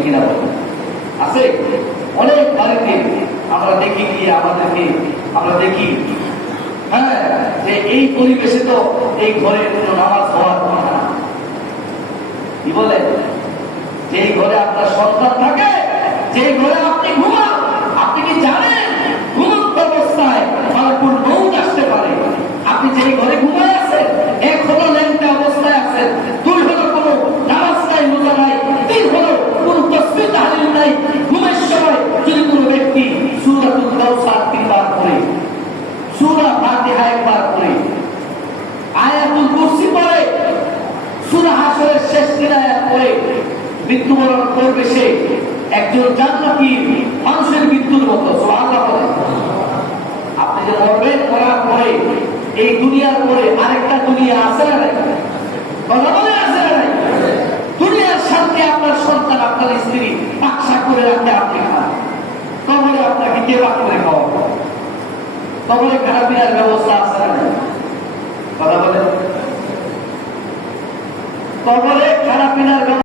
ঠিক কিনা বলেন? আছে অনেক বাড়িতে আমরা দেখি গিয়ে আমাদেরকে আমরা দেখি, হ্যাঁ, যে এই পরিবেশে তো এই ঘরে কোনো নামাজ হওয়ার কথা না। কি বলে? যে ঘরে আপনার সন্তান থাকে, যে ঘরে আপনি ঘুমান, আপনি কি জানেন ঘুমন্ত অবস্থায় মালাকুল মউত আসতে পারে? আপনি যে ঘরে ঘুমায় আছেন, এক হলো ল্যাংটা অবস্থায় আছেন, দুই হলো কোনো নামাজ নাই, রোজা নাই, তিন হলো কোনো তাসবিহ তাহলিল নাই। ঘুমের সময় যদি কোনো ব্যক্তি সূরাতুল কাউসার তিনবার পড়ে, সূরা ফাতিহা একবার পড়ে, আয়াতুল কুরসি পড়ে, সূরা হাশরের শেষ তিন আয়াত পড়ে মৃত্যুবরণ করবে, সে একজন জান্নাতি মানুষের মৃত্যুর মতো। সুবহানাল্লাহ বলে। আপনি যে মরবেন, মরার পরে এই দুনিয়ার পরে আরেকটা দুনিয়া আছে না নাই? কথা বলে আছে না নাই? দুনিয়ার শান্তি আপনার সন্তান, আপনার স্ত্রী পাকশা করে রাখতে আপনি খান, কবরে আপনাকে কে পাক করে খাওয়াবো? কবরে খারাপ পিনার ব্যবস্থা আছে না নাই? কথা বলে। কবরে খারাপ পিনার